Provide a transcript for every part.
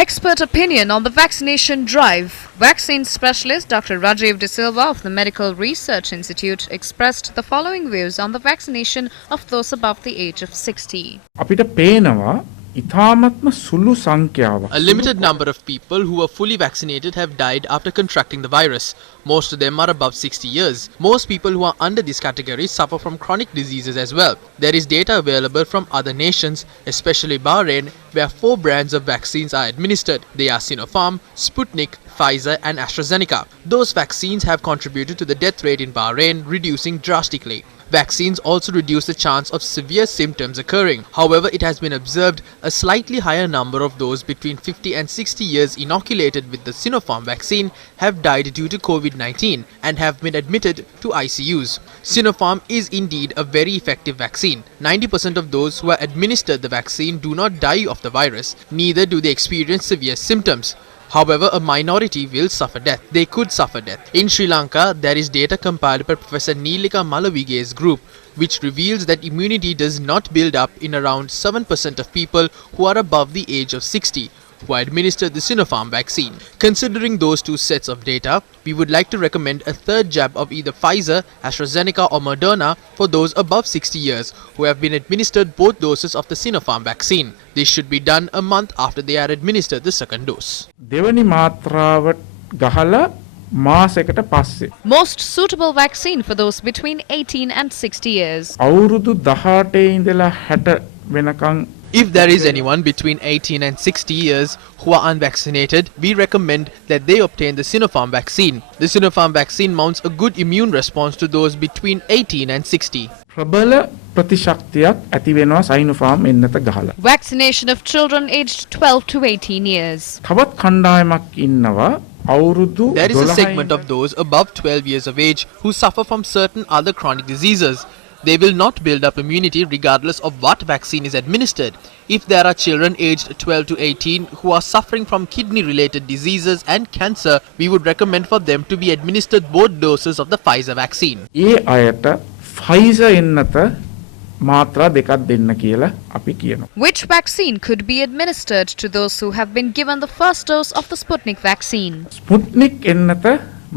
Expert opinion on the vaccination drive. Vaccine specialist Dr. Rajiv De Silva of the Medical Research Institute expressed the following views on the vaccination of those above the age of 60. අපිට පේනවා ඉතාමත්ම සුළු සංඛ්‍යාවක්. A limited number of people who are fully vaccinated have died after contracting the virus. Most of them are above 60 years. Most people who are under this category suffer from chronic diseases as well. There is data available from other nations, especially Bahrain, where 4 brands of vaccines are administered. They are Sinopharm, Sputnik, Pfizer and AstraZeneca. Those vaccines have contributed to the death rate in Bahrain reducing drastically. Vaccines also reduce the chance of severe symptoms occurring. However, it has been observed a slightly higher number of those between 50 and 60 years inoculated with the Sinopharm vaccine have died due to COVID-19 and have been admitted to ICUs. Sinopharm is indeed a very effective vaccine. 90% of those who are administered the vaccine do not die of the virus, neither do they experience severe symptoms. However, a minority will suffer death. They could suffer death. In Sri Lanka, there is data compiled by Professor Neelika Malavige's group, which reveals that immunity does not build up in around 7% of people who are above the age of 60, who are administered the Sinopharm vaccine. Considering those two sets of data, we would like to recommend a third jab of either Pfizer, AstraZeneca or Moderna for those above 60 years who have been administered both doses of the Sinopharm vaccine. This should be done a month after they are administered the second dose. දෙවනි මාත්‍රාව ගහලා මාසයකට පස්සේ. Most suitable vaccine for those between 18 and 60 years. අවුරුදු 18 ඉඳලා 60 වෙනකන්. If there is anyone between 18 and 60 years who are unvaccinated, we recommend that they obtain the Sinopharm vaccine. The Sinopharm vaccine mounts a good immune response to those between 18 and 60. ප්‍රබල ප්‍රතිශක්තියක් ඇති වෙනවා සයිනෝෆාර්ම් එන්නත ගහලා. Vaccination of children aged 12 to 18 years. තවත් කණ්ඩායමක් ඉන්නවා අවුරුදු There is a segment of those above 12 years of age who suffer from certain other chronic diseases. They will not build up immunity regardless of what vaccine is administered. If there are children aged 12 to 18 who are suffering from kidney-related diseases and cancer, we would recommend for them to be administered both doses of the Pfizer vaccine. ඒ අයට Pfizer එන්නත මාත්‍රා දෙකක් දෙන්න කියලා අපි කියනවා. Which vaccine could be administered to those who have been given the first dose of the Sputnik vaccine? Sputnik එන්නත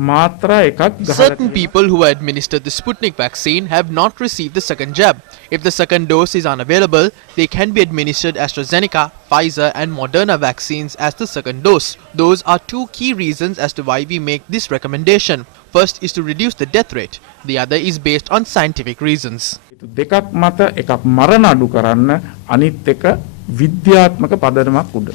මාත්‍රා එකක් ගහලා. Certain people who are administered the Sputnik vaccine have not received the second jab. If the second dose is unavailable, they can be administered AstraZeneca, Pfizer and Moderna vaccines as the second dose. Those are 2 key reasons as to why we make this recommendation. First is to reduce the death rate. The other is based on scientific reasons. දෙකක් මත එකක් මරණ අඩු කරන්න අනිත් එක විද්‍යාත්මක පදනමක් උඩ.